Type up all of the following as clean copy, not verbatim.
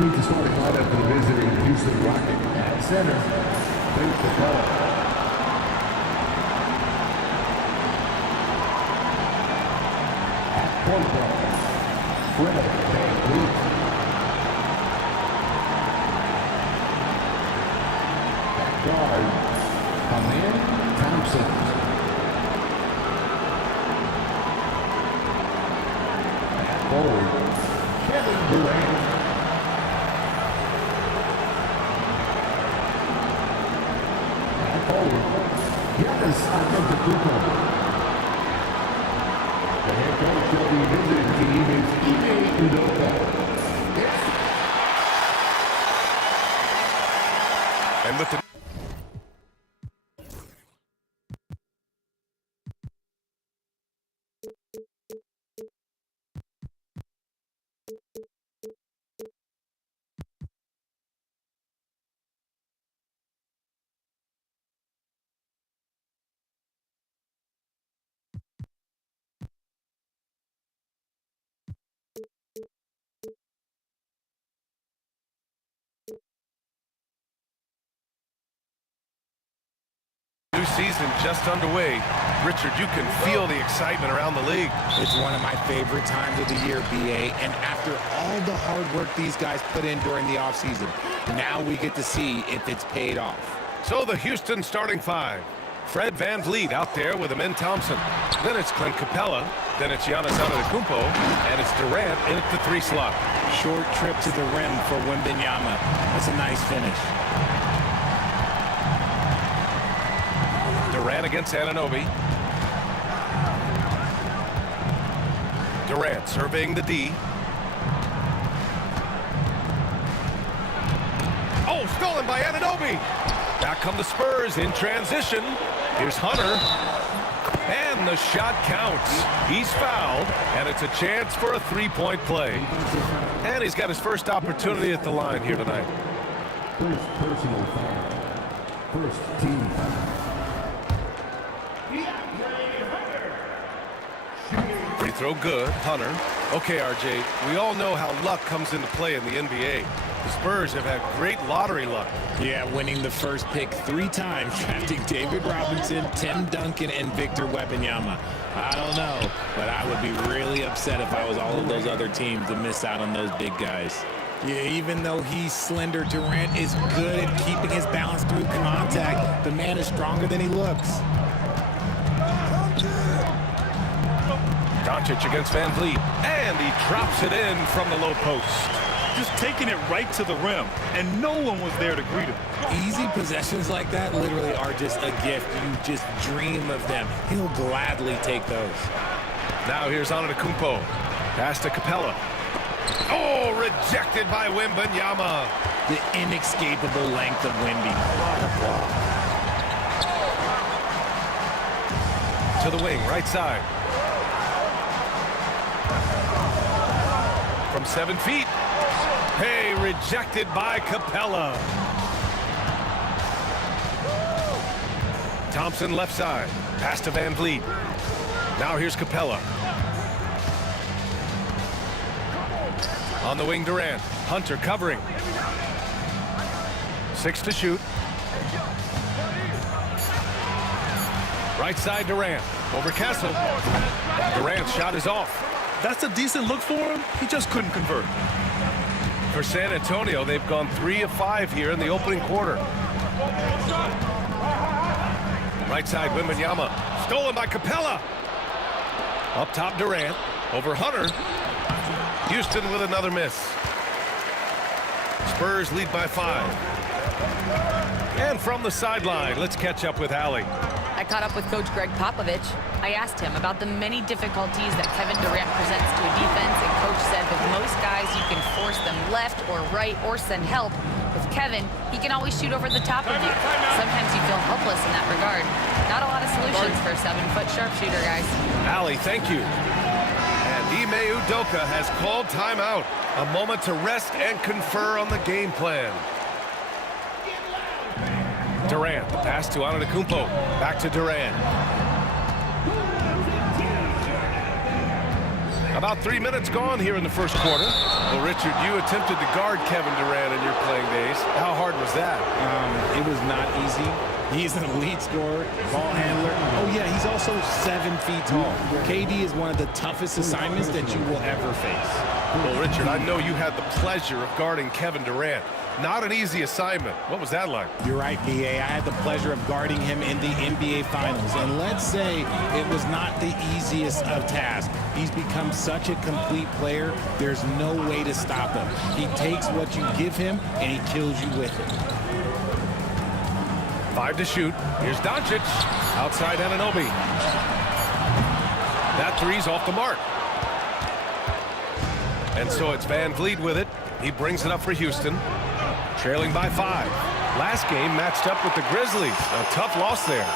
Meet the starting lineup for the visiting Houston Rockets. At center, Clint Capella. At point guard, Fred VanVleet. At guard, Amen Thompson. At forward, Kevin Durant. Giannis Antetokounmpo. The head coach of the visiting team is Ime Udoka. And with the new season just underway. Richard, you can feel the excitement around the league. It's one of my favorite times of the year, BA, and after all the hard work these guys put in during the offseason, now we get to see if it's paid off. So the Houston starting five. Fred VanVleet out there with Amen Thompson. Then it's Clint Capella. Then it's Giannis Antetokounmpo. And it's Durant in at the 3 slot. Short trip to the rim for MYNBA. That's a nice finish. Durant against Anunoby. Durant surveying the D. Oh, stolen by Anunoby. Back come the Spurs in transition. Here's Hunter. And the shot counts. He's fouled, and it's a chance for a 3-point play. And he's got his first opportunity at the line here tonight. First personal foul. First team foul. Free throw good, Hunter. Okay, RJ, we all know how luck comes into play in the NBA. The Spurs have had great lottery luck. Yeah, winning the first pick 3 times, drafting David Robinson, Tim Duncan, and Victor Wembanyama. I don't know, but I would be really upset if I was all of those other teams to miss out on those big guys. Yeah, even though he's slender, Durant is good at keeping his balance through contact. The man is stronger than he looks. Doncic against VanVleet, and he drops it in from the low post. Just taking it right to the rim, and no one was there to greet him. Easy possessions like that literally are just a gift. You just dream of them. He'll gladly take those. Now here's Antetokounmpo. Pass to Capella. Oh, rejected by Wembanyama. The inescapable length of Wemby. What a block. To the wing, right side. From 7 feet. Hey, rejected by Capella. Thompson left side. Pass to VanVleet. Now here's Capella. On the wing, Durant. Hunter covering. 6 to shoot. Right side, Durant. Over Kessel. Durant's shot is off. That's a decent look for him. He just couldn't convert. For San Antonio, they've gone 3 of 5 here in the opening quarter. Right side, Wembanyama. Stolen by Capella. Up top, Durant. Over Hunter. Houston with another miss. Spurs lead by 5. And from the sideline, let's catch up with Allie. I caught up with Coach Greg Popovich. I asked him about the many difficulties that Kevin Durant presents to a defense, and Coach said with most guys, you can force them left or right or send help. With Kevin, he can always shoot over the top of you. Sometimes you feel helpless in that regard. Not a lot of solutions for a 7-foot sharpshooter, guys. Allie, thank you. And Ime Udoka has called timeout. A moment to rest and confer on the game plan. Durant, the pass to Antetokounmpo. Back to Durant. About 3 minutes gone here in the first quarter. Well, Richard, you attempted to guard Kevin Durant in your playing days. How hard was that? It was not easy. He's an elite scorer, ball handler. Oh, yeah, he's also 7 feet tall. KD is one of the toughest assignments that you will ever face. Well, Richard, I know you had the pleasure of guarding Kevin Durant. Not an easy assignment. What was that like? You're right, B.A. I had the pleasure of guarding him in the NBA Finals. And let's say it was not the easiest of tasks. He's become such a complete player, there's no way to stop him. He takes what you give him, and he kills you with it. 5 to shoot. Here's Doncic. Outside Anunoby. That three's off the mark. And so it's Van Vliet with it. He brings it up for Houston. Trailing by 5. Last game matched up with the Grizzlies. A tough loss there.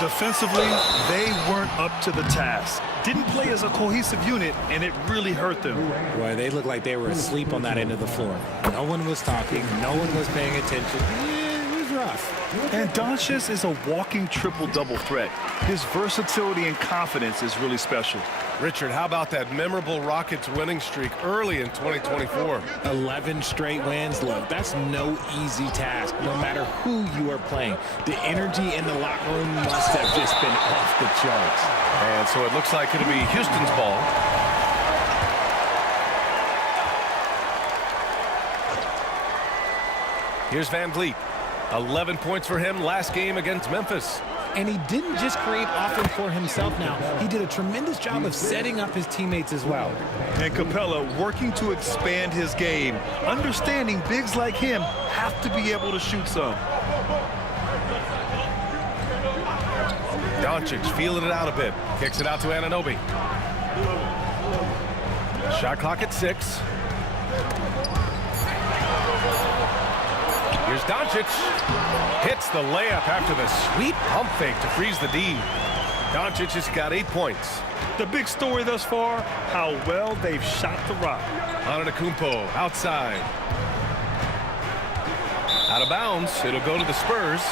Defensively, they weren't up to the task. Didn't play as a cohesive unit, and it really hurt them. Boy, they looked like they were asleep on that end of the floor. No one was talking. No one was paying attention. Yeah, it was rough. And Doncic is a walking triple-double threat. His versatility and confidence is really special. Richard, how about that memorable Rockets winning streak early in 2024? 11 straight wins. Look, that's no easy task, no matter who you are playing. The energy in the locker room must have just been off the charts. And so it looks like it'll be Houston's ball. Here's Van Vliet. 11 points for him last game against Memphis. And he didn't just create offense for himself now. He did a tremendous job of setting up his teammates as well. And Capella working to expand his game, understanding bigs like him have to be able to shoot some. Doncic feeling it out a bit. Kicks it out to Anunoby. Shot clock at 6. Here's Doncic. Hits the layup after the sweet pump fake to freeze the D. Doncic has got 8 points. The big story thus far, how well they've shot the rock. Antetokounmpo outside. Out of bounds. It'll go to the Spurs.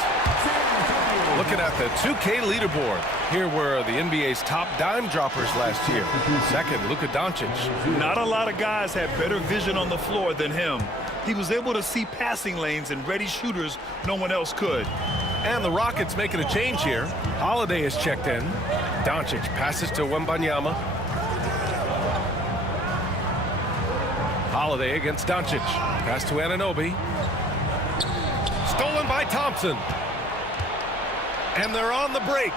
Looking at the 2K leaderboard. Here were the NBA's top dime droppers last year. Second, Luka Doncic. Not a lot of guys had better vision on the floor than him. He was able to see passing lanes and ready shooters no one else could. And the Rockets making a change here. Holiday is checked in. Doncic passes to Wembanyama. Holiday against Doncic. Pass to Anunoby. Stolen by Thompson. And they're on the break.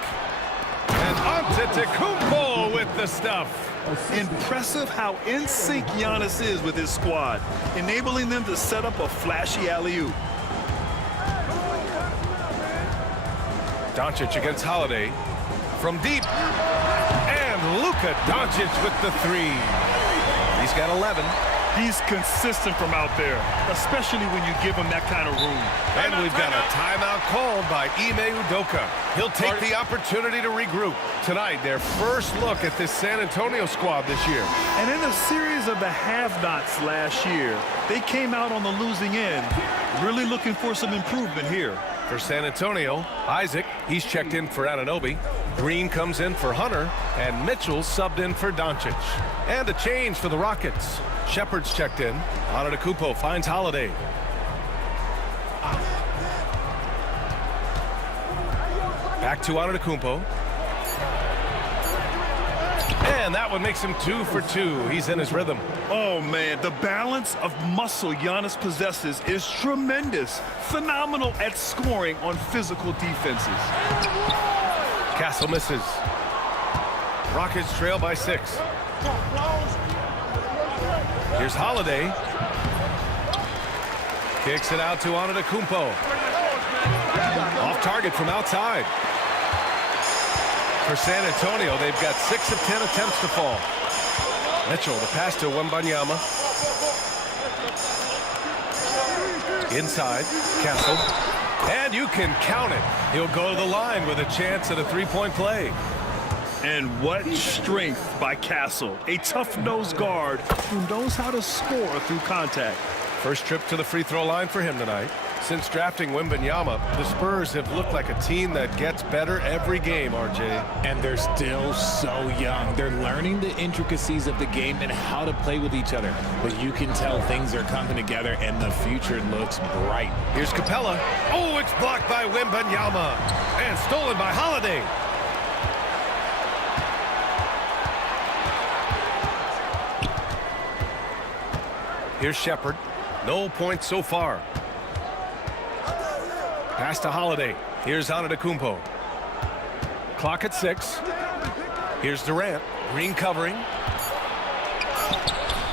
And Antetokounmpo with the stuff. Impressive how in sync Giannis is with his squad, enabling them to set up a flashy alley-oop. Doncic against Holiday. From deep. And Luka Doncic with the 3. He's got 11. He's consistent from out there, especially when you give him that kind of room. And we've got a timeout called by Ime Udoka. He'll take the opportunity to regroup. Tonight, their first look at this San Antonio squad this year. And in a series of the have-nots last year, they came out on the losing end, really looking for some improvement here. For San Antonio, Isaac, he's checked in for Anunoby. Green comes in for Hunter, and Mitchell subbed in for Doncic. And a change for the Rockets. Shepard's checked in. Antetokounmpo finds Holiday. Back to Antetokounmpo. And that one makes him 2 for 2. He's in his rhythm. Oh, man, the balance of muscle Giannis possesses is tremendous. Phenomenal at scoring on physical defenses. Castle misses. Rockets trail by 6. Here's Holiday. Kicks it out to Antetokounmpo. Off target from outside. For San Antonio, they've got 6 of 10 attempts to fall. Mitchell, the pass to Wembanyama. Inside, Castle. And you can count it. He'll go to the line with a chance at a three-point play. And what strength by Castle. A tough-nosed guard who knows how to score through contact. First trip to the free throw line for him tonight. Since drafting MYNBA, the Spurs have looked like a team that gets better every game, RJ. And they're still so young. They're learning the intricacies of the game and how to play with each other. But you can tell things are coming together and the future looks bright. Here's Capella. Oh, it's blocked by MYNBA and stolen by Holiday. Here's Shepard. No points so far. Pass to Holiday. Here's Antetokounmpo. Clock at 6. Here's Durant. Green covering.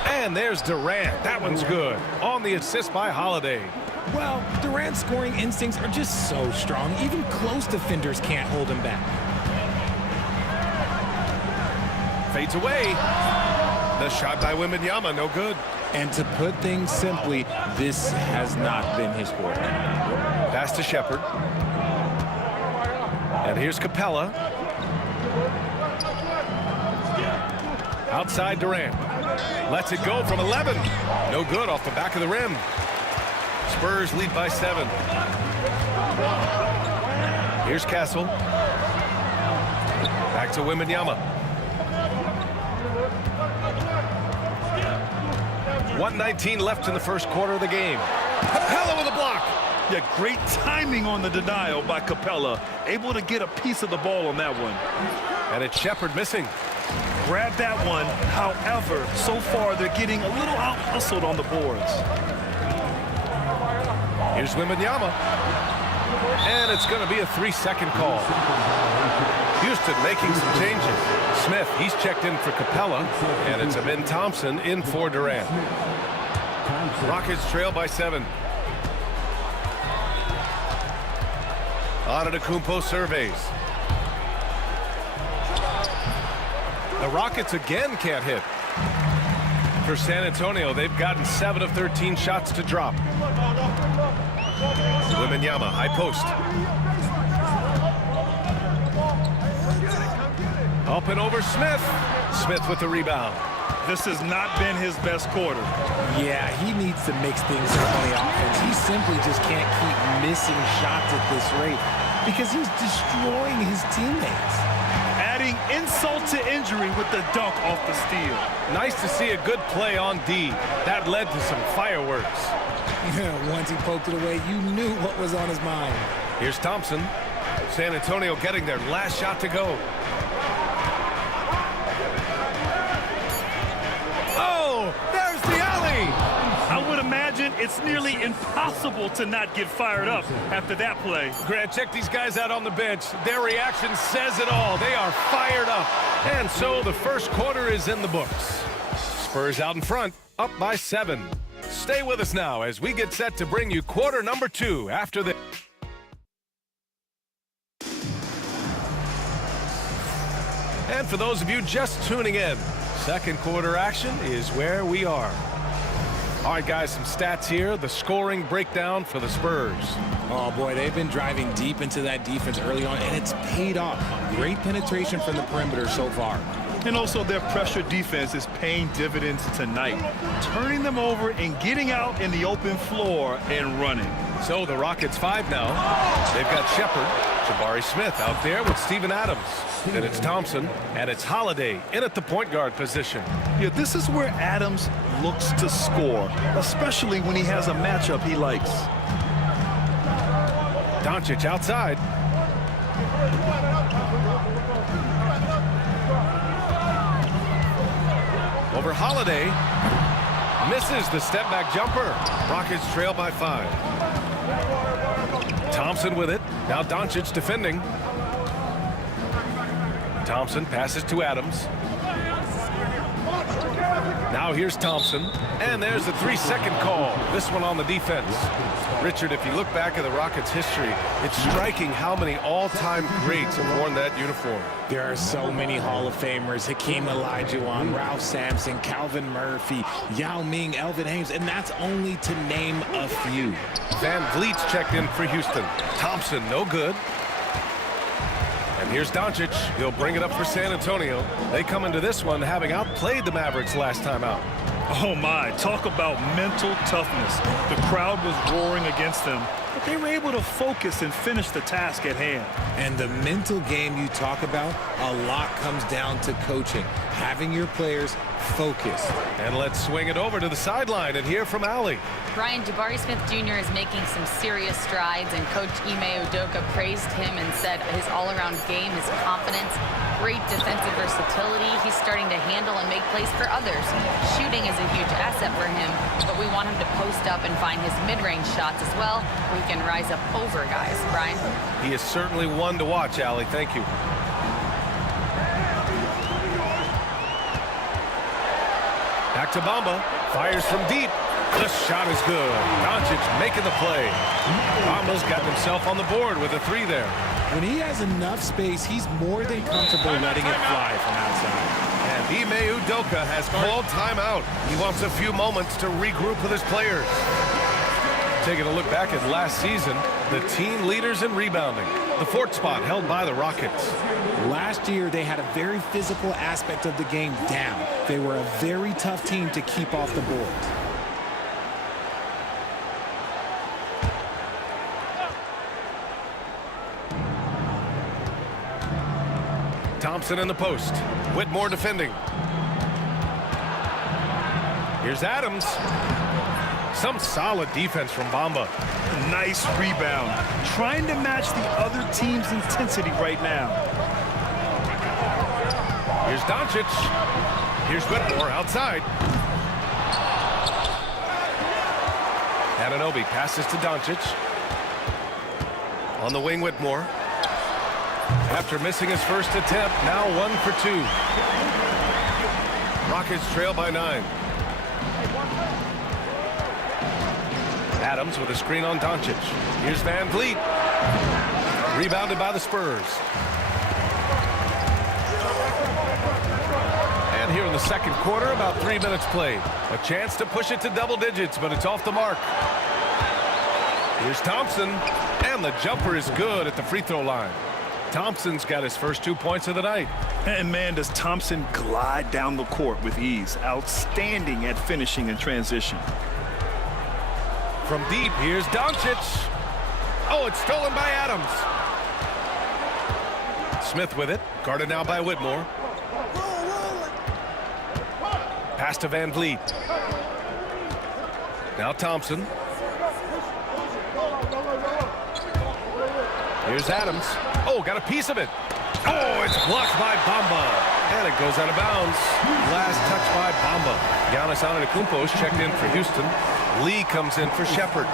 And there's Durant. That one's good. On the assist by Holiday. Well, Durant's scoring instincts are just so strong. Even close defenders can't hold him back. Fades away. The shot by MYNBA, no good. And to put things simply, this has not been his quarter. Pass to Shepard. And here's Capella. Outside Durant. Lets it go from 11. No good off the back of the rim. Spurs lead by 7. Here's Castle. Back to MYNBA. 1:19 left in the first quarter of the game. Capella with a block. Yeah, great timing on the denial by Capella. Able to get a piece of the ball on that one. And it's Shepard missing. Grab that one. However, so far they're getting a little out-hustled on the boards. Here's MYNBA. And it's going to be a 3-second call. Houston making some changes. Smith, he's checked in for Capella, and it's Amin Thompson in for Durant. Rockets trail by 7. Antetokounmpo surveys. The Rockets again can't hit. For San Antonio, they've gotten 7 of 13 shots to drop. MYNBA, high post. Up and over Smith. Smith with the rebound. This has not been his best quarter. Yeah, he needs to mix things up on the offense. He simply just can't keep missing shots at this rate because he's destroying his teammates. Adding insult to injury with the dunk off the steal. Nice to see a good play on D. That led to some fireworks. Yeah, once he poked it away, you knew what was on his mind. Here's Thompson. San Antonio getting their last shot to go. Oh, there's the alley. I would imagine it's nearly impossible to not get fired up after that play. Grant, check these guys out on the bench. Their reaction says it all. They are fired up. And so the first quarter is in the books. Spurs out in front, up by 7. Stay with us now as we get set to bring you quarter number 2 after this. And for those of you just tuning in, second quarter action is where we are. All right, guys, some stats here. The scoring breakdown for the Spurs. Oh, boy, they've been driving deep into that defense early on, and it's paid off. Great penetration from the perimeter so far. And also their pressure defense is paying dividends tonight, turning them over and getting out in the open floor and running. So the Rockets 5 now. They've got Shepard, Jabari Smith out there with Steven Adams. Then it's Thompson, and it's Holiday in at the point guard position. Yeah, this is where Adams looks to score, especially when he has a matchup he likes. Doncic outside. Over Holiday. Misses the step-back jumper. Rockets trail by 5. Thompson with it. Now Doncic defending. Thompson passes to Adams. Now here's Thompson. And there's the 3-second call. This one on the defense. Richard, if you look back at the Rockets' history, it's striking how many all-time greats have worn that uniform. There are so many Hall of Famers. Hakeem Olajuwon, Ralph Sampson, Calvin Murphy, Yao Ming, Elvin Hayes, and that's only to name a few. Van Vliet's checked in for Houston. Thompson, no good. And here's Doncic. He'll bring it up for San Antonio. They come into this one having outplayed the Mavericks last time out. Oh my, talk about mental toughness. The crowd was roaring against them, but they were able to focus and finish the task at hand. And the mental game you talk about, a lot comes down to coaching, having your players focused. And let's swing it over to the sideline and hear from Allie. Brian, Jabari Smith Jr. is making some serious strides, and Coach Ime Udoka praised him and said his all-around game, his confidence, great defensive versatility. He's starting to handle and make plays for others. Shooting is a huge asset for him, but we want him to post up and find his mid-range shots as well, where he can rise up over guys. Brian? He is certainly one to watch, Allie. Thank you. Back to Bamba. Fires from deep. The shot is good. Doncic making the play. Bamba's got himself on the board with a three there. When he has enough space, he's more than comfortable letting it fly from outside. And Ime Udoka has called timeout. He wants a few moments to regroup with his players. Taking a look back at last season, the team leaders in rebounding. The fourth spot held by the Rockets. Last year, they had a very physical aspect of the game down. They were a very tough team to keep off the board. Thompson in the post. Whitmore defending. Here's Adams. Some solid defense from Bamba. Nice rebound. Trying to match the other team's intensity right now. Here's Doncic. Here's Whitmore outside. Anunoby passes to Doncic. On the wing, Whitmore. After missing his first attempt, now 1 for 2. Rockets trail by 9. Adams with a screen on Doncic. Here's Van Vliet. Rebounded by the Spurs. And here in the second quarter, about 3 minutes played. A chance to push it to double digits, but it's off the mark. Here's Thompson, and the jumper is good at the free throw line. Thompson's got his first 2 points of the night. And man, does Thompson glide down the court with ease. Outstanding at finishing in transition. From deep, here's Doncic. Oh, it's stolen by Adams. Smith with it, guarded now by Whitmore. Pass to Van Vliet. Now Thompson. Here's Adams. Oh, got a piece of it. Oh, it's blocked by Bamba. And it goes out of bounds. Last touch by Bamba. Giannis Antetokounmpo is checked in for Houston. Lee comes in for Shepherd.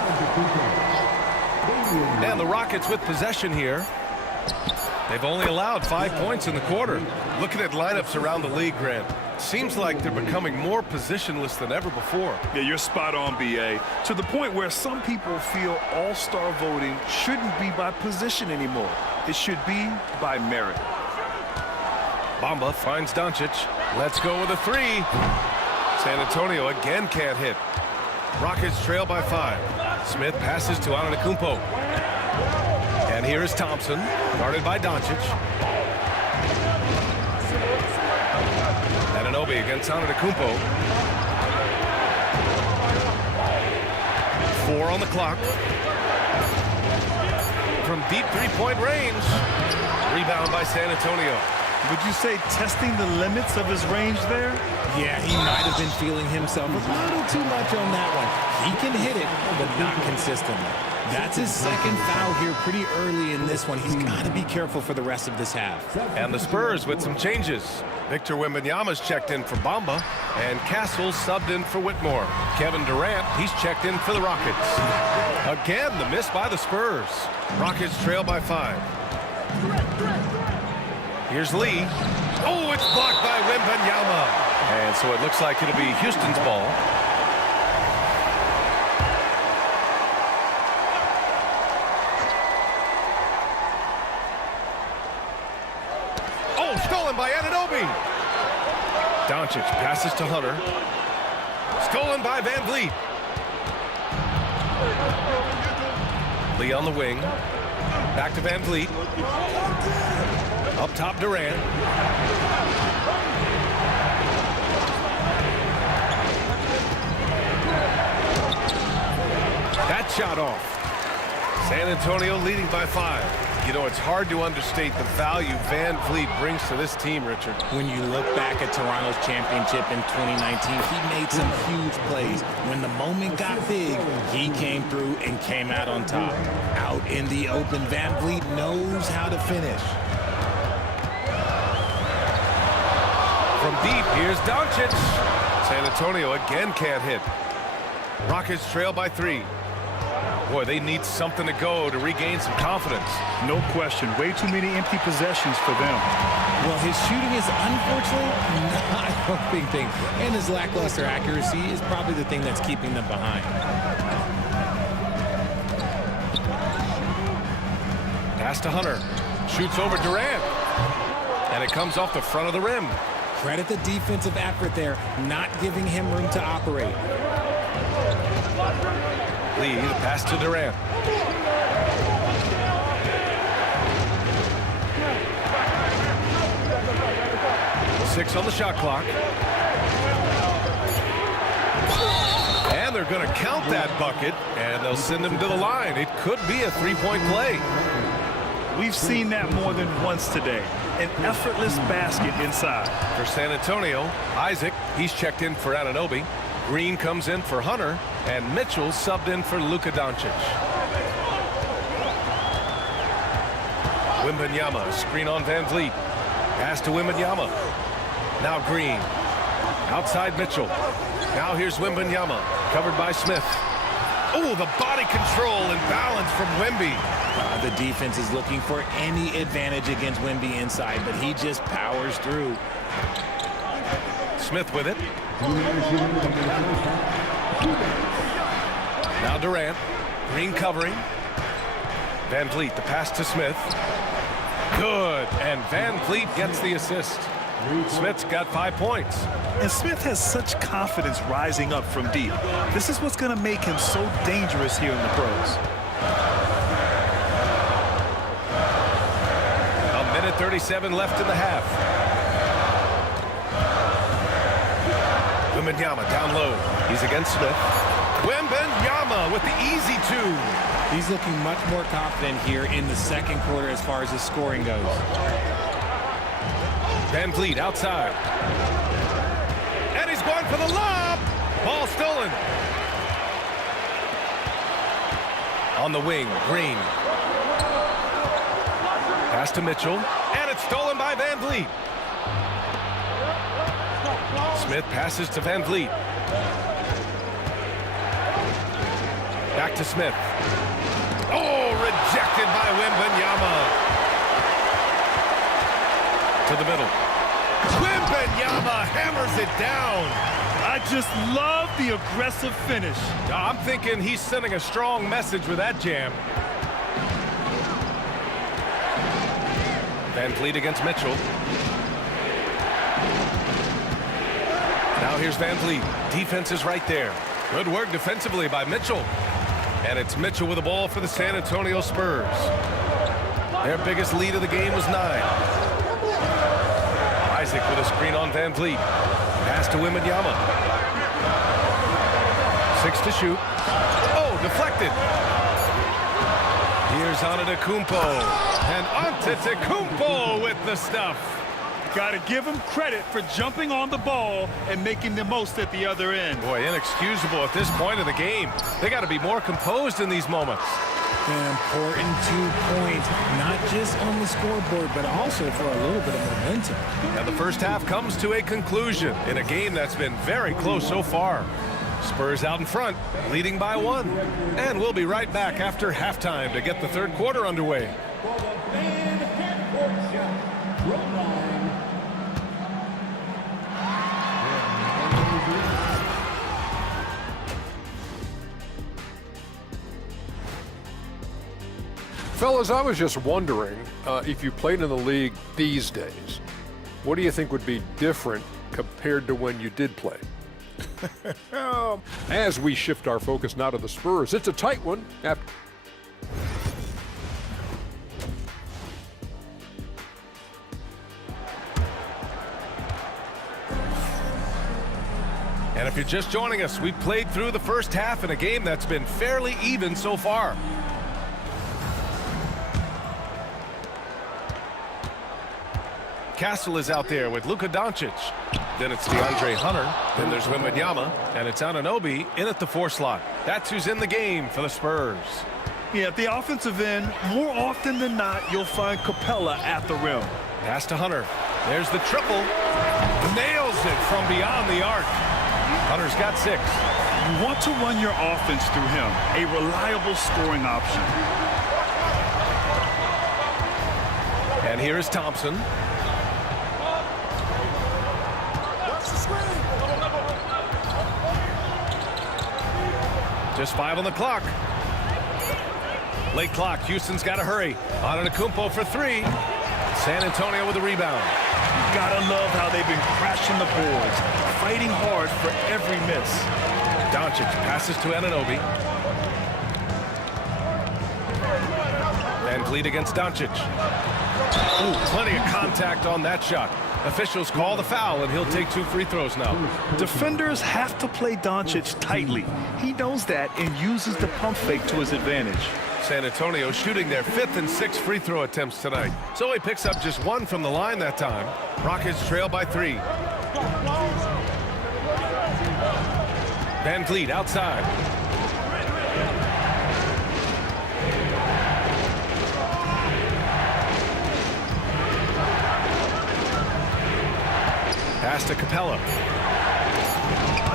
And the Rockets with possession here. They've only allowed 5 points in the quarter. Looking at lineups around the league, Grant, seems like they're becoming more positionless than ever before. Yeah, you're spot on, B.A. To the point where some people feel all-star voting shouldn't be by position anymore. It should be by merit. Bamba finds Doncic. Let's go with a three. San Antonio again can't hit. Rockets trail by 5. Smith passes to Antetokounmpo. And here is Thompson, guarded by Doncic. Anunoby against Antetokounmpo. 4 on the clock. From deep three-point range. Rebound by San Antonio. Would you say testing the limits of his range there? Yeah, he might have been feeling himself a little too much on that one. He can hit it, but not consistently. That's his second foul here pretty early in this one. He's got to be careful for the rest of this half. And the Spurs with some changes. Victor Wembanyama's checked in for Bamba, and Castle subbed in for Whitmore. Kevin Durant, he's checked in for the Rockets. Again, the miss by the Spurs. Rockets trail by 5. Here's Lee. Oh, it's blocked by Wembanyama. And so it looks like it'll be Houston's ball. Oh, stolen by Anunoby. Doncic passes to Hunter. Stolen by Van Vliet. Lee on the wing. Back to Van Vliet. Up top, Durant. That shot off. San Antonio leading by 5. You know, it's hard to understate the value Van Vliet brings to this team, Richard. When you look back at Toronto's championship in 2019, he made some huge plays. When the moment got big, he came through and came out on top. Out in the open, Van Vliet knows how to finish. From deep, here's Doncic. San Antonio again can't hit. Rockets trail by 3. Boy, they need something to go to regain some confidence. No question. Way too many empty possessions for them. Well, his shooting is unfortunately not a big thing. And his lackluster accuracy is probably the thing that's keeping them behind. Pass to Hunter. Shoots over Durant. And it comes off the front of the rim. Credit the defensive effort there, not giving him room to operate. Lee, the pass to Durant. Six on the shot clock. And they're going to count that bucket, and they'll send him to the line. It could be a three-point play. We've seen that more than once today. An effortless basket inside. For San Antonio, Isaac, he's checked in for Anunoby. Green comes in for Hunter, and Mitchell subbed in for Luka Doncic. Wembanyama, screen on Van Vliet. Pass to Wembanyama. Now Green. Outside Mitchell. Now here's Wembanyama, covered by Smith. Oh, the body control and balance from Wemby. The defense is looking for any advantage against Wemby inside, but he just powers through. Smith with it. Now Durant. Green covering. Van Vliet, the pass to Smith. Good. And Van Vliet gets the assist. Smith's got 5 points. And Smith has such confidence rising up from deep. This is what's going to make him so dangerous here in the pros. A minute 37 left in the half. Wembanyama down low. He's against Smith. Wembanyama with the easy 2. He's looking much more confident here in the second quarter as far as his scoring goes. Van Vliet outside. And he's going for the lob. Ball stolen. On the wing, Green. Pass to Mitchell. And it's stolen by Van Vliet. Smith passes to Van Vliet. Back to Smith. Oh, rejected by Wembanyama. To the middle. Wembanyama hammers it down. I just love the aggressive finish. I'm thinking he's sending a strong message with that jam. Van Vliet against Mitchell. Now here's Van Vliet. Defense is right there. Good work defensively by Mitchell. And it's Mitchell with the ball for the San Antonio Spurs. Their biggest lead of the game was 9. Isaac with a screen on Van Vliet. Pass to Wembanyama. 6 to shoot. Oh, deflected. Here's Antetokounmpo. And Antetokounmpo with the stuff. Got to give him credit for jumping on the ball and making the most at the other end. Boy, inexcusable at this point of the game. They got to be more composed in these moments. An important 2 points, not just on the scoreboard, but also for a little bit of momentum. And the first half comes to a conclusion in a game that's been very close so far. Spurs out in front, leading by 1. And we'll be right back after halftime to get the third quarter underway. Fellas, I was just wondering if you played in the league these days, what do you think would be different compared to when you did play? As we shift our focus now to the Spurs, it's a tight one. And if you're just joining us, we've played through the first half in a game that's been fairly even so far. Castle is out there with Luka Doncic. Then it's DeAndre Hunter. Then there's Wembanyama. And it's Anunoby in at the 4 slot. That's who's in the game for the Spurs. Yeah, at the offensive end, more often than not, you'll find Capella at the rim. Pass to Hunter. There's the triple. Nails it from beyond the arc. Hunter's got 6. You want to run your offense through him, a reliable scoring option. And here is Thompson. Just 5 on the clock. Late clock. Houston's got to hurry. Antetokounmpo for 3. San Antonio with a rebound. You gotta love how they've been crashing the boards, fighting hard for every miss. Doncic passes to Anunoby. Van Vliet against Doncic. Ooh, plenty of contact on that shot. Officials call the foul, and he'll take 2 free throws now. Defenders have to play Doncic tightly. He knows that and uses the pump fake to his advantage. San Antonio shooting their 5th and 6th free throw attempts tonight. So he picks up just 1 from the line that time. Rockets trail by 3. Van Vliet outside. Pass to Capella.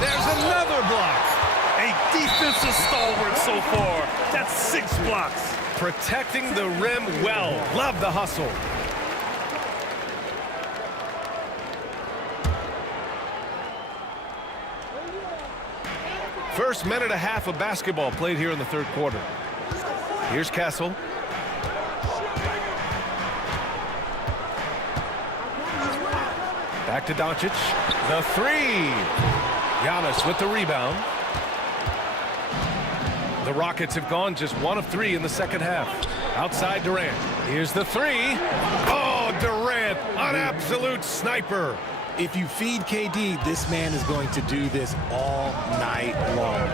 There's another block. A defensive stalwart so far. That's 6 blocks. Protecting the rim well. Love the hustle. First minute and a half of basketball played here in the 3rd quarter. Here's Castle. Back to Doncic. The 3. Giannis with the rebound. The Rockets have gone just 1 of 3 in the 2nd half. Outside Durant. Here's the 3. Oh, Durant, an absolute sniper. If you feed KD, this man is going to do this all night long.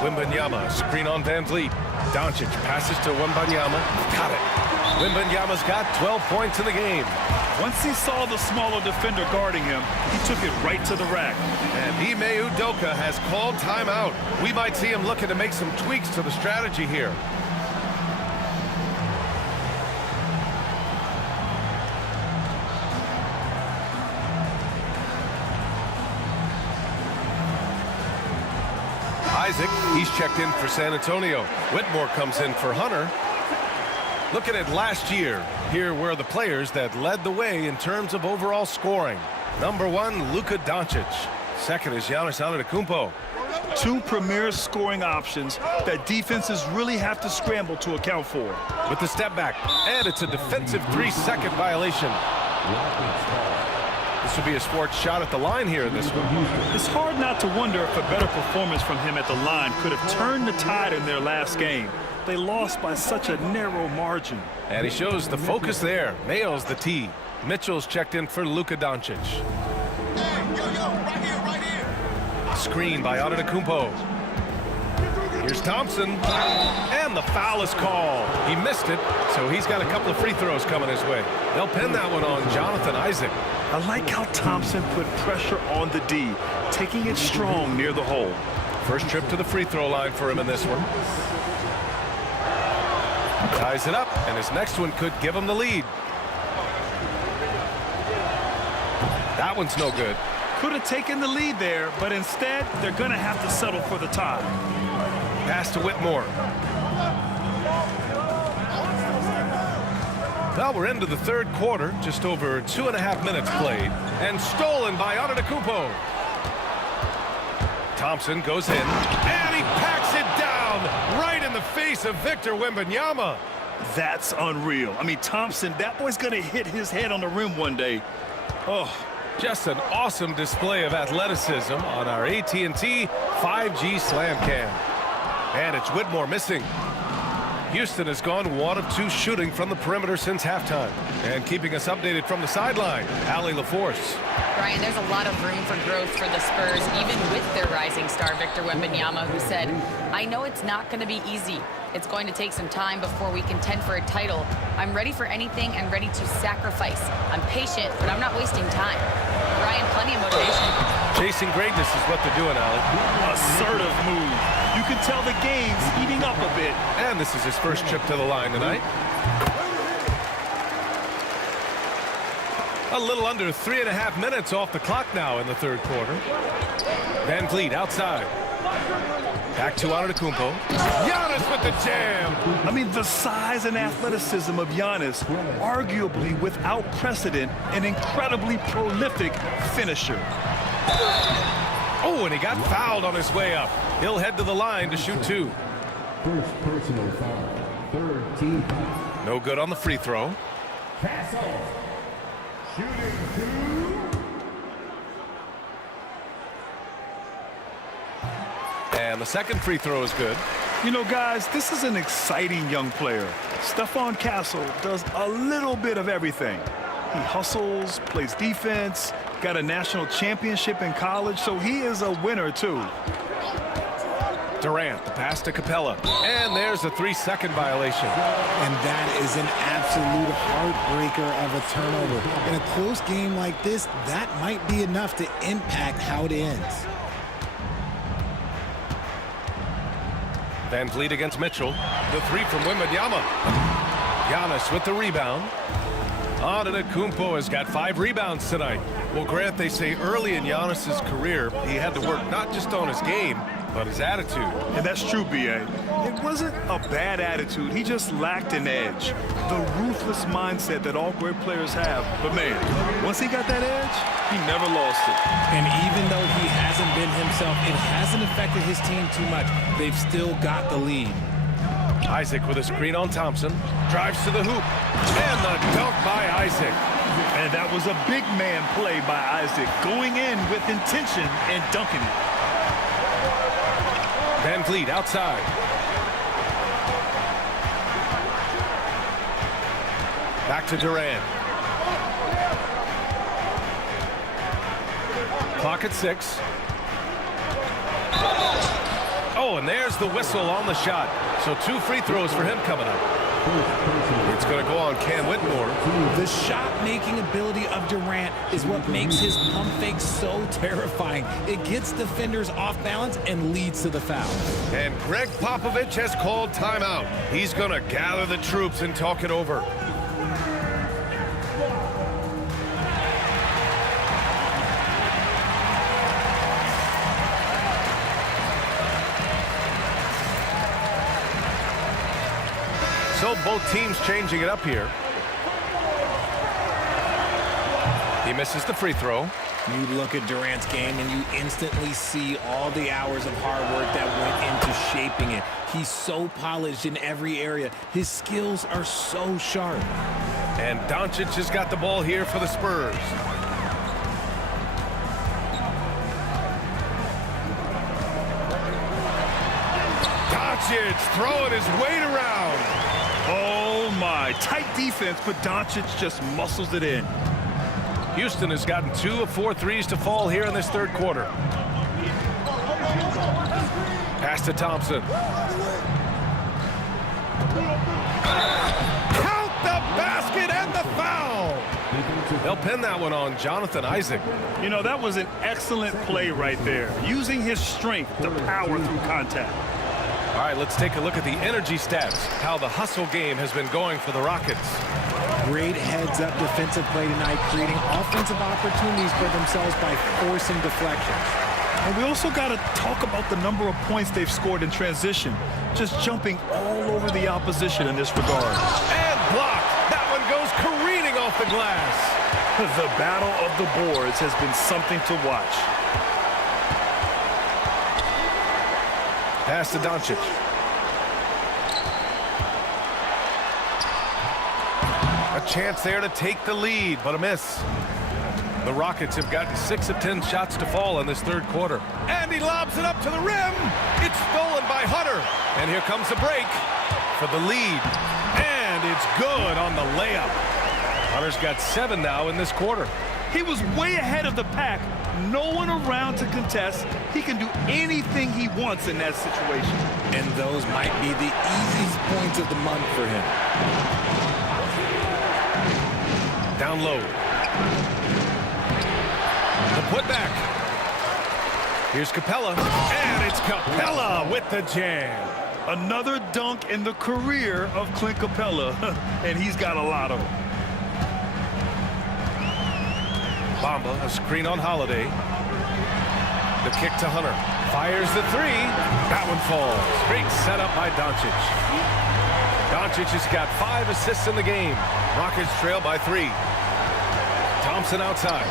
Wembanyama, screen on Van Vliet. Doncic passes to Wembanyama. Got it. Wembanyama's got 12 points in the game. Once he saw the smaller defender guarding him, he took it right to the rack. And Ime Udoka has called timeout. We might see him looking to make some tweaks to the strategy here. Isaac, he's checked in for San Antonio. Whitmore comes in for Hunter. Looking at last year, here were the players that led the way in terms of overall scoring. Number 1, Luka Doncic. Second is Giannis Antetokounmpo. 2 premier scoring options that defenses really have to scramble to account for. With the step back, and it's a defensive 3-second violation. This will be a sports shot at the line here in this one. It's hard not to wonder if a better performance from him at the line could have turned the tide in their last game. They lost by such a narrow margin. And he shows the focus there. Nails the tee. Mitchell's checked in for Luka Doncic. Right here. Screen by Antetokounmpo. Here's Thompson. And the foul is called. He missed it, so he's got a couple of free throws coming his way. They'll pin that one on Jonathan Isaac. I like how Thompson put pressure on the D, taking it strong near the hole. First trip to the free throw line for him in this one. Ties it up, and his next one could give him the lead. That one's no good. Could have taken the lead there, but instead, they're going to have to settle for the tie. Pass to Whitmore. Well, we're into the 3rd quarter, just over 2.5 minutes played, and stolen by Antetokounmpo. Thompson goes in, and he packs it down right in the face of Victor Wembanyama. That's unreal. I mean, Thompson, that boy's going to hit his head on the rim one day. Oh, just an awesome display of athleticism on our AT&T 5G Slam Cam. And it's Whitmore missing. Houston has gone 1 of 2 shooting from the perimeter since halftime. And keeping us updated from the sideline, Allie LaForce. Brian, there's a lot of room for growth for the Spurs, even with their rising star, Victor Wembanyama, who said, "I know it's not going to be easy. It's going to take some time before we contend for a title. I'm ready for anything and ready to sacrifice. I'm patient, but I'm not wasting time." Brian, plenty of motivation. Chasing greatness is what they're doing, Allie. Assertive move. You can tell the game's heating up a bit. And this is his first trip to the line tonight. A little under 3.5 minutes off the clock now in the third quarter. Van Vliet outside. Back to Antetokounmpo. Giannis with the jam. I mean, the size and athleticism of Giannis, arguably without precedent, an incredibly prolific finisher. Oh, and he got fouled on his way up. He'll head to the line to shoot 2. First personal foul. Third team foul. No good on the free throw. Castle. Shooting 2. And the second free throw is good. You know, guys, this is an exciting young player. Stephon Castle does a little bit of everything. He hustles, plays defense, got a national championship in college, so he is a winner, too. Durant, the pass to Capella. And there's a 3-second violation. And that is an absolute heartbreaker of a turnover. In a close game like this, that might be enough to impact how it ends. Van Vliet against Mitchell. The 3 from Wembanyama. Giannis with the rebound. Antetokounmpo has got 5 rebounds tonight. Well, Grant, they say early in Giannis's career, he had to work not just on his game, but his attitude. And that's true, B.A. It wasn't a bad attitude. He just lacked an edge. The ruthless mindset that all great players have. But, man, once he got that edge, he never lost it. And even though he hasn't been himself, it hasn't affected his team too much. They've still got the lead. Isaac with a screen on Thompson. Drives to the hoop. And the dunk by Isaac. And that was a big man play by Isaac, going in with intention and dunking it. Van Vliet outside. Back to Durant. Clock at 6. Oh, and there's the whistle on the shot. So 2 free throws for him coming up. It's going to go on Cam Whitmore. The shot-making ability of Durant is what makes his pump fake so terrifying. It gets defenders off balance and leads to the foul. And Greg Popovich has called timeout. He's going to gather the troops and talk it over. So both teams changing it up here. He misses the free throw. You look at Durant's game and you instantly see all the hours of hard work that went into shaping it. He's so polished in every area. His skills are so sharp. And Doncic has got the ball here for the Spurs. Doncic throwing his weight around. Oh, my. Tight defense, but Doncic just muscles it in. Houston has gotten 2 of 4 threes to fall here in this third quarter. Pass to Thompson. Count the basket and the foul. They'll pin that one on Jonathan Isaac. You know, that was an excellent play right there, using his strength to power through contact. All right, let's take a look at the energy stats, how the hustle game has been going for the Rockets. Great heads-up defensive play tonight, creating offensive opportunities for themselves by forcing deflections. And we also got to talk about the number of points they've scored in transition, just jumping all over the opposition in this regard. And blocked. That one goes careening off the glass. The battle of the boards has been something to watch. Pass to Doncic. A chance there to take the lead, but a miss. The Rockets have gotten 6 of 10 shots to fall in this third quarter. And he lobs it up to the rim. It's stolen by Hunter. And here comes the break. for the lead. And it's good on the layup. Hunter's got 7 now in this quarter. He was way ahead of the pack. No one around to contest. He can do anything he wants in that situation. And those might be the easiest points of the month for him. Down low. The putback. Here's Capella. And it's Capella with the jam. Another dunk in the career of Clint Capella. And he's got a lot of them. Bamba, a screen on Holiday. The kick to Hunter. Fires the 3. That one falls. Great setup by Doncic. Doncic has got 5 assists in the game. Rockets trail by 3. Thompson outside.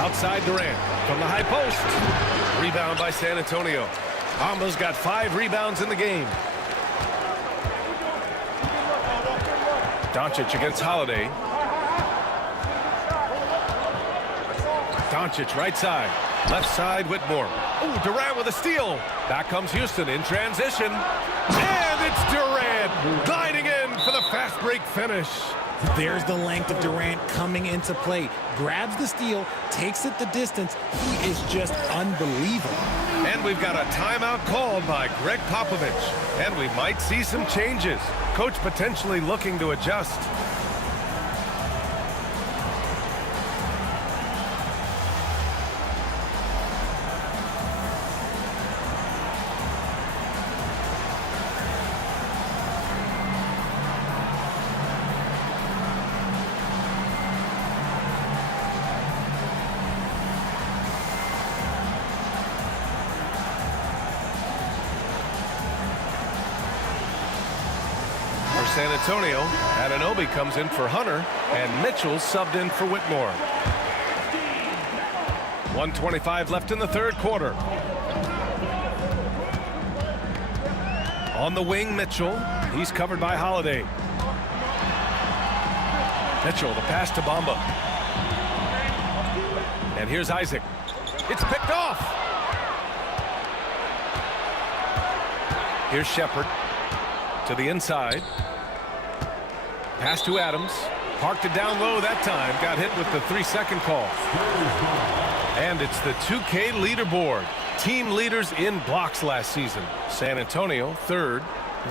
Outside Durant from the high post. Rebound by San Antonio. Bamba's got 5 rebounds in the game. Doncic against Holiday. Doncic right side. Left side Whitmore. Oh, Durant with a steal. Back comes Houston in transition. And it's Durant gliding in for the fast break finish. There's the length of Durant coming into play. Grabs the steal, takes it the distance. He is just unbelievable. And we've got a timeout called by Greg Popovich. And we might see some changes. Coach potentially looking to adjust. San Antonio, Anunoby comes in for Hunter, and Mitchell subbed in for Whitmore. 1:25 left in the third quarter. On the wing, Mitchell. He's covered by Holiday. Mitchell, the pass to Bamba. And here's Isaac. It's picked off. Here's Shepard to the inside. Pass to Adams. Parked it down low that time. Got hit with the 3-second call. And it's the 2K leaderboard. Team leaders in blocks last season. San Antonio, 3rd.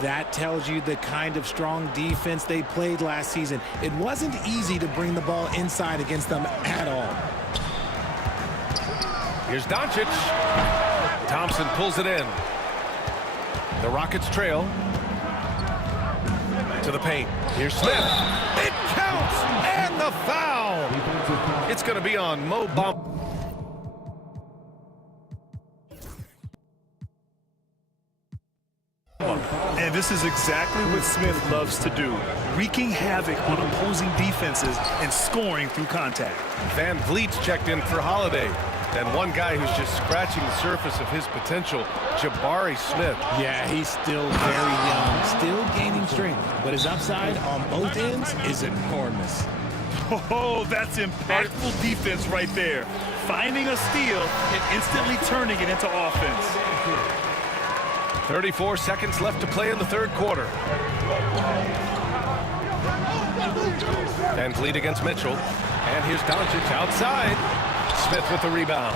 That tells you the kind of strong defense they played last season. It wasn't easy to bring the ball inside against them at all. Here's Doncic. Thompson pulls it in. The Rockets trail. To the paint. Here's Smith. It counts! And the foul! It's going to be on Mo Bamba. And this is exactly what Smith loves to do. Wreaking havoc on opposing defenses and scoring through contact. Van Vliet's checked in for Holiday. And one guy who's just scratching the surface of his potential, Jabari Smith. Yeah, he's still very young, still gaining strength, but his upside on both ends is enormous. Oh, that's impactful defense right there. Finding a steal and instantly turning it into offense. 34 seconds left to play in the third quarter. Van Vliet against Mitchell. And here's Doncic outside. Smith with the rebound.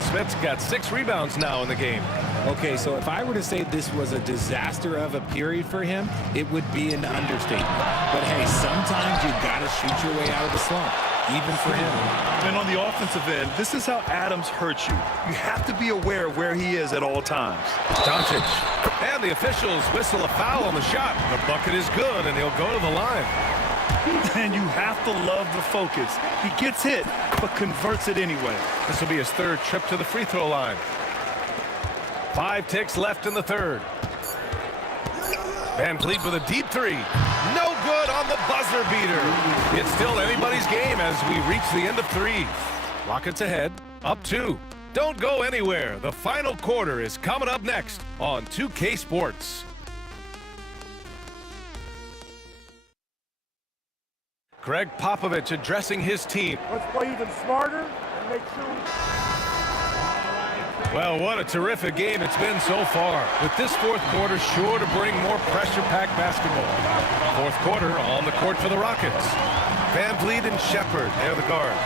Smith's got 6 rebounds now in the game. Okay, so if I were to say this was a disaster of a period for him, it would be an understatement. But hey, sometimes you got to shoot your way out of the slump, even for him. And on the offensive end, this is how Adams hurts you. You have to be aware of where he is at all times. Doncic. And the officials whistle a foul on the shot. The bucket is good, and he'll go to the line. And you have to love the focus. He gets hit, but converts it anyway. This will be his 3rd trip to the free throw line. 5 ticks left in the third. Van Vliet with a deep 3. No good on the buzzer beater. It's still anybody's game as we reach the end of 3. Rockets ahead, up 2. Don't go anywhere. The final quarter is coming up next on 2K Sports. Greg Popovich addressing his team. Let's play even smarter and make sure we... Well, what a terrific game it's been so far. With this fourth quarter sure to bring more pressure-packed basketball. Fourth quarter on the court for the Rockets. Van Vliet and Shepard, they're the guards.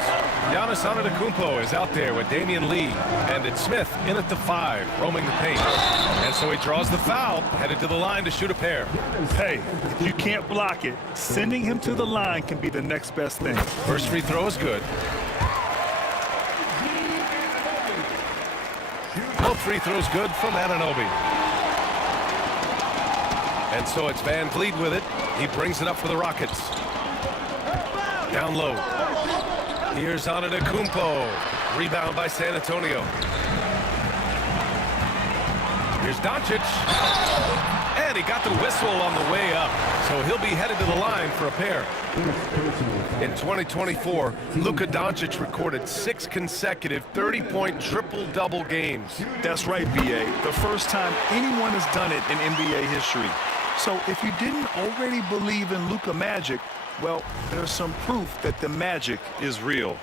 Giannis Antetokounmpo is out there with Damian Lee. And it's Smith in at the 5, roaming the paint. And so he draws the foul, headed to the line to shoot a pair. Hey, if you can't block it, sending him to the line can be the next best thing. First free throw is good. Both free throws good from Anunoby. And so it's Van Vliet with it. He brings it up for the Rockets. Down low. Here's Antetokounmpo. Rebound by San Antonio. Here's Doncic. And he got the whistle on the way up. So he'll be headed to the line for a pair. In 2024, Luka Doncic recorded 6 consecutive 30-point triple-double games. That's right, B.A. The first time anyone has done it in NBA history. So if you didn't already believe in Luka Magic, well, there's some proof that the magic is real.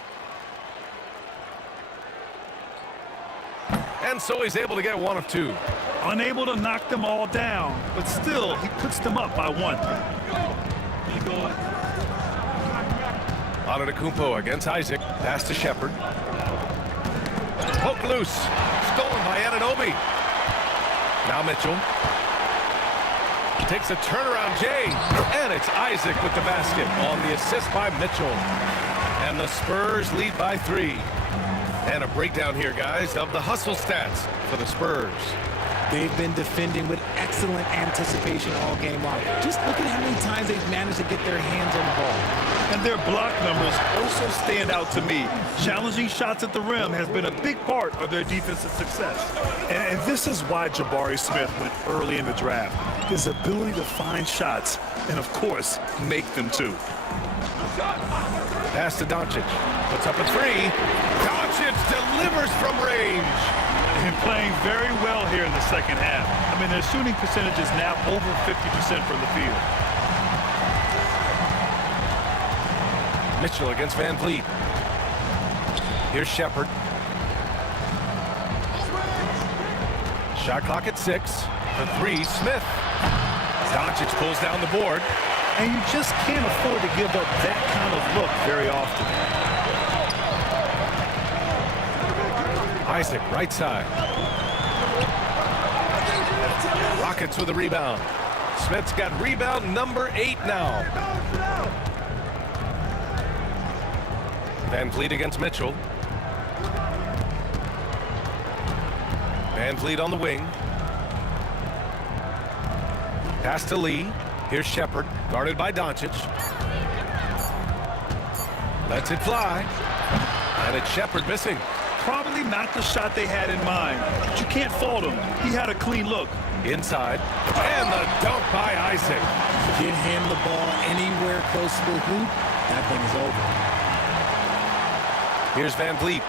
And so he's able to get one of 2. Unable to knock them all down, but still, he puts them up by 1. Antetokounmpo against Isaac. Pass to Shepard. Poke loose. Stolen by Anunoby. Now Mitchell. Takes a turnaround Jay. And it's Isaac with the basket on the assist by Mitchell. And the Spurs lead by 3. And a breakdown here, guys, of the hustle stats for the Spurs. They've been defending with excellent anticipation all game long. Just look at how many times they've managed to get their hands on the ball. And their block numbers also stand out to me. Challenging shots at the rim has been a big part of their defensive success. And this is why Jabari Smith went early in the draft. His ability to find shots and, of course, make them too. Pass to Doncic. Puts up a 3. Doncic delivers from range. And playing very well here in the second half. I mean, their shooting percentage is now over 50% from the field. Mitchell against Van Vliet. Here's Shepard. Shot clock at 6. For 3, Smith. Doncic pulls down the board. And you just can't afford to give up that kind of look very often. Isaac, right side. Rockets with a rebound. Smith's got rebound number 8 now. Van Vliet against Mitchell. Van Vliet on the wing. Pass to Lee. Here's Shepard, guarded by Doncic. Lets it fly. And it's Shepard missing. Probably not the shot they had in mind, but you can't fault him. He had a clean look. Inside. And the dunk by Isaac. Get him the ball anywhere close to the hoop. That thing is over. Here's Van Vliet.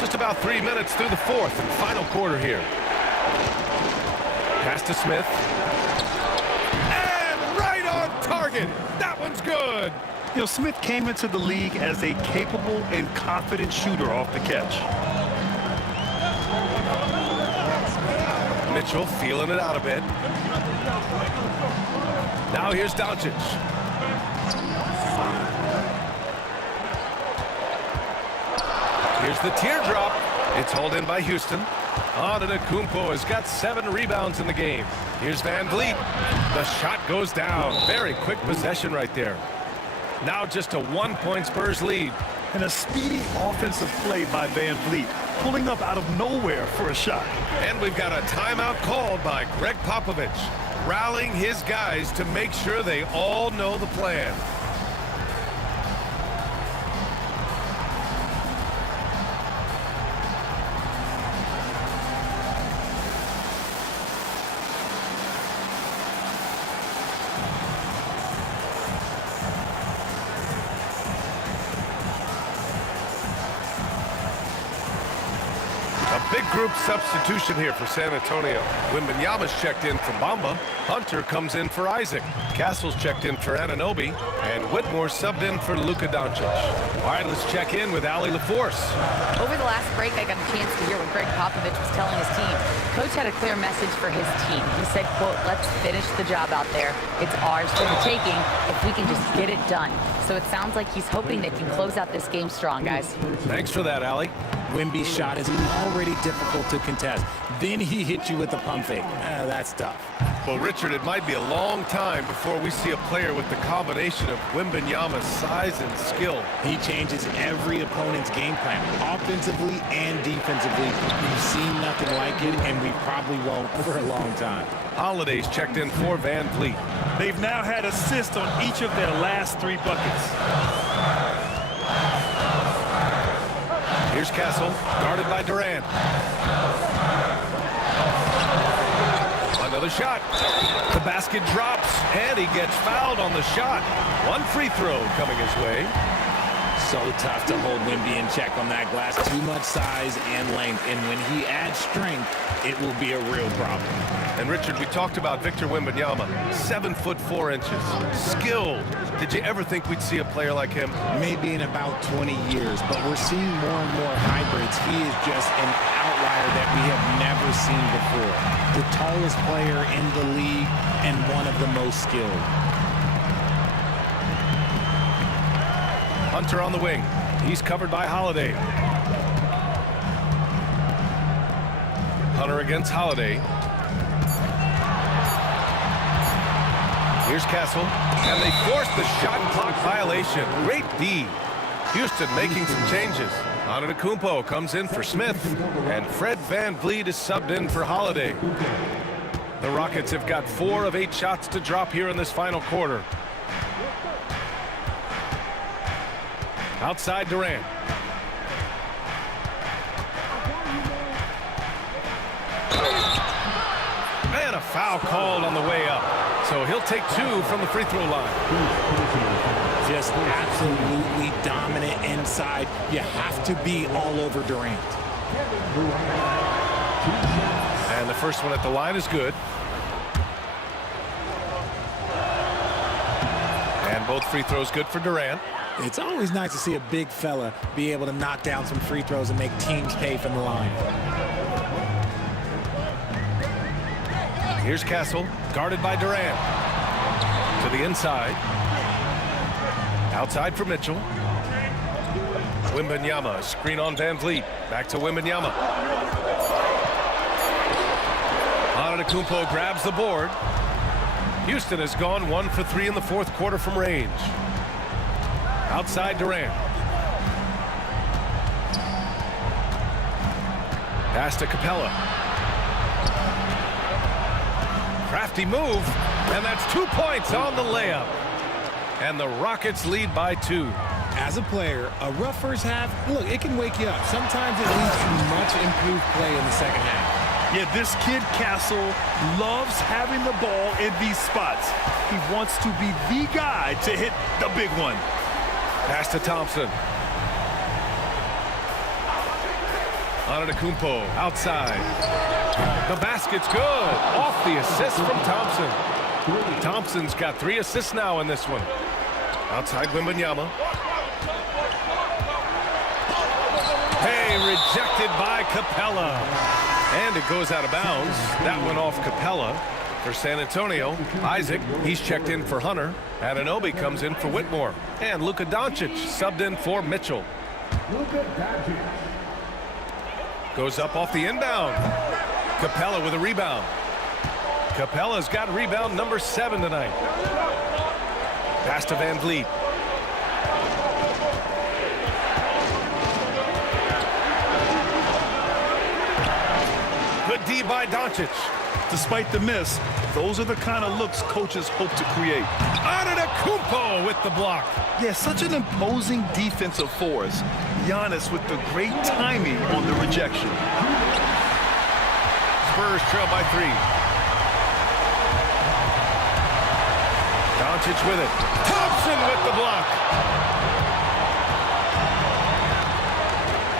Just about 3 minutes through the fourth and final quarter here. Pass to Smith. And right on target. That one's good. You know, Smith came into the league as a capable and confident shooter off the catch. Mitchell feeling it out a bit. Now here's Doncic. Here's the teardrop. It's hauled in by Houston. Antetokounmpo has got 7 rebounds in the game. Here's Van Vliet. The shot goes down. Very quick possession right there. Now just a 1-point Spurs lead. And a speedy offensive play by Van Vliet, pulling up out of nowhere for a shot. And we've got a timeout called by Greg Popovich, rallying his guys to make sure they all know the plan. group substitution here for San Antonio. Wembanyama's checked in for Bamba. Hunter comes in for Isaac. Castle's checked in for Anunoby. And Whitmore subbed in for Luka Doncic. All right, let's check in with Allie LaForce. Over the last break, I got a chance to hear what Greg Popovich was telling his team. Coach had a clear message for his team. He said, quote, "Let's finish the job out there. It's ours for the taking if we can just get it done." So it sounds like he's hoping they can close out this game strong, guys. Thanks for that, Allie. Wemby's shot is already difficult to contest. Then he hits you with the pump fake. That's tough. Well, Richard, it might be a long time before we see a player with the combination of Wembanyama's size and skill. He changes every opponent's game plan, offensively and defensively. We've seen nothing like it, and we probably won't for a long time. Holiday's checked in for Van Vliet. They've now had assists on each of their last 3 buckets. Here's Castle, guarded by Durant. Another shot. The basket drops, and he gets fouled on the shot. 1 free throw coming his way. So tough to hold Wemby in check on that glass. Too much size and length, and when he adds strength, it will be a real problem. And Richard, we talked about Victor Wembanyama, 7 foot 4 inches, skilled. Did you ever think we'd see a player like him? Maybe in about 20 years, but we're seeing more and more hybrids. He is just an outlier that we have never seen before. The tallest player in the league and one of the most skilled. Hunter on the wing. He's covered by Holiday. Hunter against Holiday. Here's Castle. And they force the shot clock violation. Great D. Houston making some changes. Antetokounmpo comes in for Smith. And Fred Van Vliet is subbed in for Holiday. The Rockets have got 4 of 8 shots to drop here in this final quarter. Outside Durant. And a foul called on the way up. So he'll take 2 from the free throw line. Just absolutely dominant inside. You have to be all over Durant. And the first one at the line is good. And both free throws good for Durant. It's always nice to see a big fella be able to knock down some free throws and make teams pay from the line. Here's Castle, guarded by Durant. To the inside. Outside for Mitchell. Wembanyama, screen on Van Vliet. Back to Wembanyama. Antetokounmpo grabs the board. Houston has gone 1 for 3 in the 4th quarter from range. Outside Durant. Pass to Capella. Crafty move, and that's 2 points on the layup. And the Rockets lead by 2. As a player, a rough first half, look, it can wake you up. Sometimes it leads to much improved play in the second half. Yeah, this kid, Castle, loves having the ball in these spots. He wants to be the guy to hit the big one. Pass to Thompson. Antetokounmpo outside. The basket's good. Off the assist from Thompson. Thompson's got 3 assists now in this one. Outside Wembanyama. Hey, rejected by Capella. And it goes out of bounds. That went off Capella. For San Antonio, Isaac, he's checked in for Hunter. Anunoby comes in for Whitmore. And Luka Doncic subbed in for Mitchell. Goes up off the inbound. Capella with a rebound. Capella's got rebound number 7 tonight. Pass to Van Vliet. Good D by Doncic. Despite the miss, those are the kind of looks coaches hope to create. Antetokounmpo with the block. Yeah, such an imposing defensive force. Giannis with the great timing on the rejection. Spurs trail by 3. Doncic with it. Thompson with the block.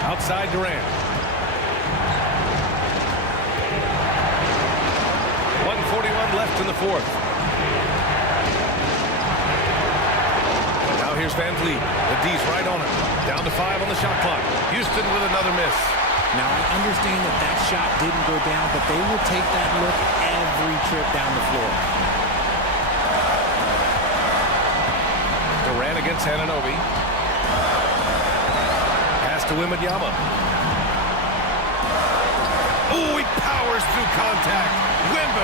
Outside Durant. left in the fourth. Now here's Van Vliet. The D's right on it. Down to 5 on the shot clock. Houston with another miss. Now, I understand that that shot didn't go down, but they will take that look every trip down the floor. Durant against Anunoby. Pass to MYNBA. Oh, he powers through contact. MYNBA,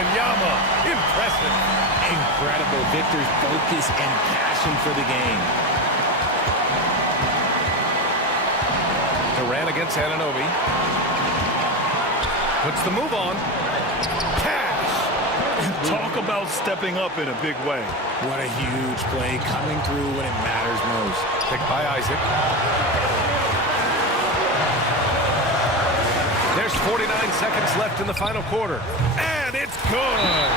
impressive. Incredible. Victor's focus and passion for the game. Durant against Anunoby. Puts the move on. Cash. Talk about stepping up in a big way. What a huge play coming through when it matters most. Picked by Isaac. There's 49 seconds left in the final quarter. And it's good.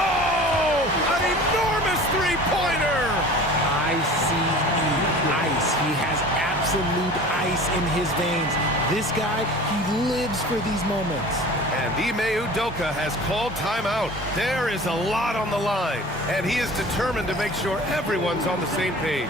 Oh, an enormous three-pointer. I-C-E, ice. He has absolute ice in his veins. This guy, he lives for these moments. And Ime Udoka has called timeout. There is a lot on the line, and he is determined to make sure everyone's on the same page.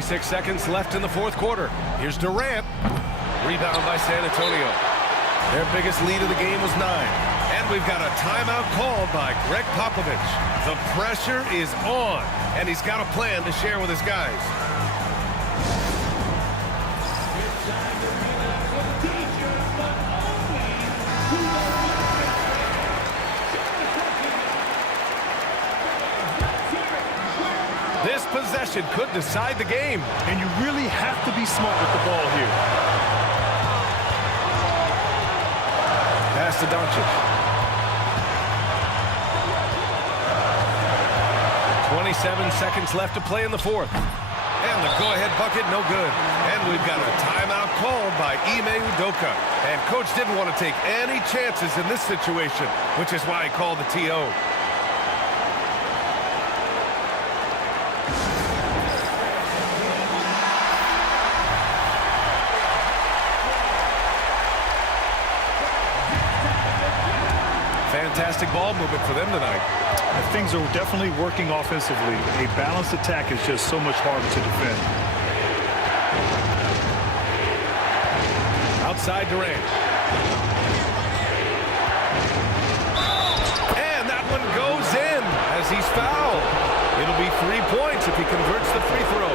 Six seconds left in the fourth quarter. Here's Durant. Rebound by San Antonio. Their biggest lead of the game was 9. And we've got a timeout called by Greg Popovich. The pressure is on, and he's got a plan to share with his guys. This possession could decide the game. And you really have to be smart with the ball here. Pass to Doncic. 27 seconds left to play in the fourth. And the go-ahead bucket, no good. And we've got a timeout called by Ime Udoka. And coach didn't want to take any chances in this situation, which is why he called the TO. Fantastic ball movement for them tonight. And things are definitely working offensively. A balanced attack is just so much harder to defend. Outside Durant. And that one goes in as he's fouled. It'll be 3 points if he converts the free throw.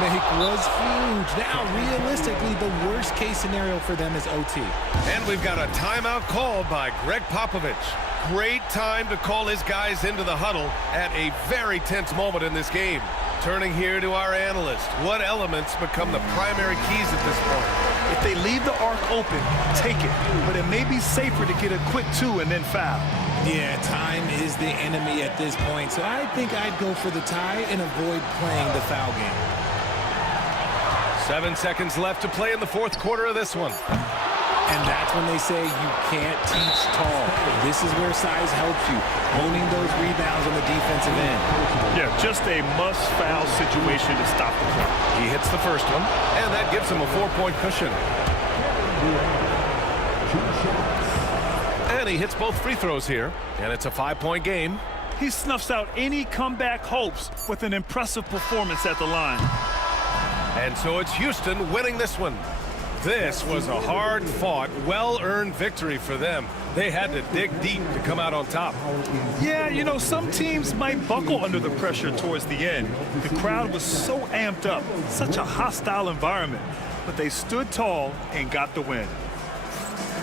Make was huge. Now, realistically, the worst case scenario for them is OT. And we've got a timeout called by Greg Popovich. Great time to call his guys into the huddle at a very tense moment in this game. Turning here to our analyst. What elements become the primary keys at this point? If they leave the arc open, take it. But it may be safer to get a quick 2 and then foul. Yeah, time is the enemy at this point. So I think I'd go for the tie and avoid playing the foul game. 7 seconds left to play in the fourth quarter of this one. And that's when they say you can't teach tall. This is where size helps you, owning those rebounds on the defensive end. Yeah, just a must-foul situation to stop the clock. He hits the first one, and that gives him a 4-point cushion. And he hits both free throws here, and it's a 5-point game. He snuffs out any comeback hopes with an impressive performance at the line. And so it's Houston winning this one. This was a hard-fought, well-earned victory for them. They had to dig deep to come out on top. Yeah, you know, some teams might buckle under the pressure towards the end. The crowd was so amped up, such a hostile environment. But they stood tall and got the win.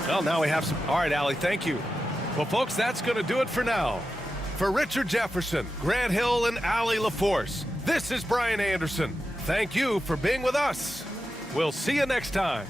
Well, now we have some. All right, Allie, thank you. Well, folks, that's going to do it for now. For Richard Jefferson, Grant Hill, and Allie LaForce, this is Brian Anderson. Thank you for being with us. We'll see you next time.